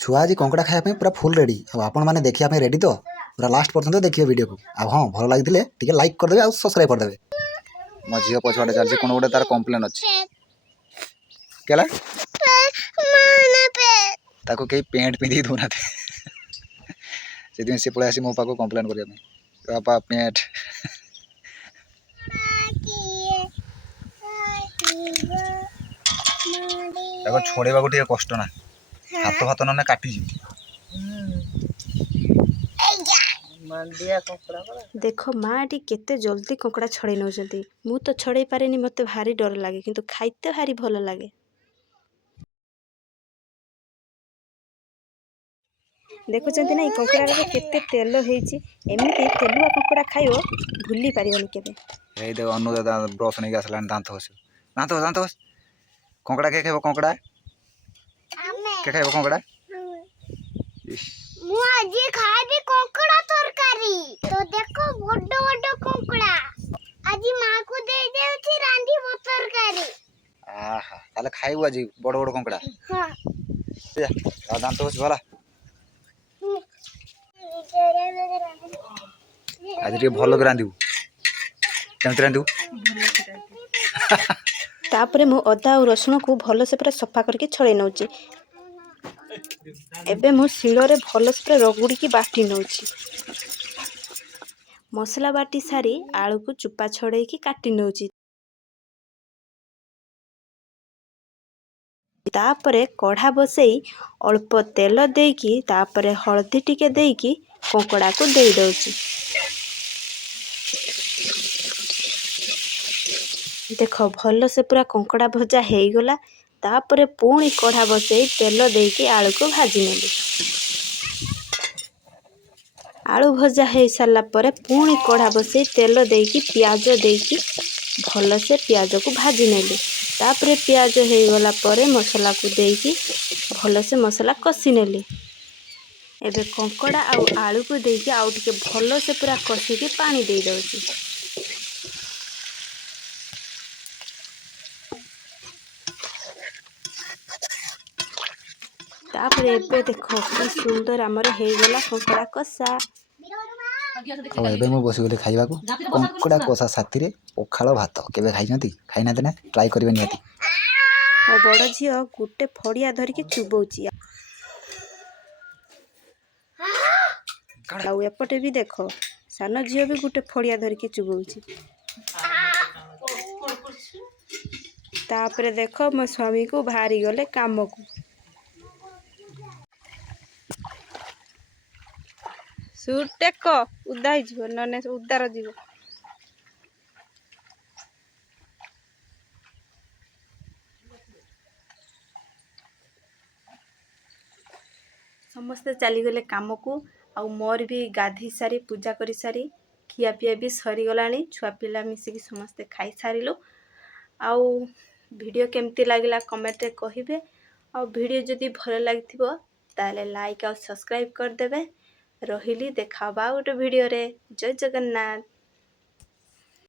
छुआ आज कंकड़ा खाया पूरा फुल रेडी आपण मैंने देखिया रेडी तो पूरा लास्ट पर्यंत देखिए वीडियो को हाँ भल लगी टे लाइक करदे और सब्सक्राइब करदे। मो झील पछुआटे चलती कौन गोटे तार कम्प्लेन अच्छे केला ताको कहीं पेंट पिंधि दौना से सी पलि आसी मो पाक कम्प्लेन करने बापा पेंट छोड़ेबा टे कष्ट ना हाथ फात ना काटी देख माँ टी केते जल्दी कंकड़ा छड़े नौ मु तो छड़े पारे मत भारी डर लगे किंतु खाइते भारी भल लगे। देखुं ना कंकड़ा केते तेल होती एमती तेलुआ कंकड़ा खाइब भूली पारनी के अनुदा ब्रश नहीं आसला दांत घस दांत घस दांत घस कंकड़ा के खाइब कंकड़ा के खाइब कंकड़ा मुझे खाइबी कंकड़ा तरकारी तो देखो बड़ बड़ कंकड़ा आज मां को दे देउची रांधी तरकारी आहा ताले खाइबो आज बड़ बड़ कंकड़ा हां जा दांत घस भला आज टे भलो के रांधीबू केमती रांधीबू तापरे मु अदा और रसुण को भल से पूरा सफा करके छड़े नौची एबे मु शिଳରେ भल से रगुड़ी की बाटी नौची मसला बाटी सारी आलू को चुपा छड़े की काटी नौची तापरे कढ़ा बसई अल्प तेल देकी तापरे हल्दी टिके देकी कंकड़ा को दे दौची देख भल से पूरा कंकड़ा भजा हो गला तापरे पुणी कढ़ा बसई तेल देकी आलू को भाजी नेली आलू भजा हो सारा पर पुणी कढ़ा बसई तेल देकी पियाज देकी भल से पियाज को भाजी नेली तापरे पियाज हो गला पर मसला को देकी भल से मसला कषि नेली एबे कंकड़ा आउ आलू को देकी आउ टिके भल से पूरा कषिकी पानी दे दउची तापरे एबे देखो कि सुंदर आमर हो गला कंकड़ा कषा एबे मो बसी गले खाइबा को कंकड़ा कषा साथी रे पखाल भात केबे खाइ नथि खाइ नाते ना ट्राई करबे नियति बड़ झील गोटे फड़िया धरिकी चुबौची आउ एपटे भी देख सान झील भी गोटे फड़िया धरिकी चुबौची तापरे देख मो स्वामी को बाहरी गले काम को सुट टेक उदा नने उदार जीव समस्ते चलीगले काम को आउ मोर भी गाधी सारी पूजा कर सारी खिया पिया भी सरीगला छुआ पिला मिसिकी समस्ते खाई सारिलु आउ वीडियो केमती लगिला कमेंट रे कहिबे आउ वीडियो जदि भल लागिथिबो ताले लाइक और सब्सक्राइब कर देबे रहिली देखा गोटे वीडियो रे जय जगन्नाथ।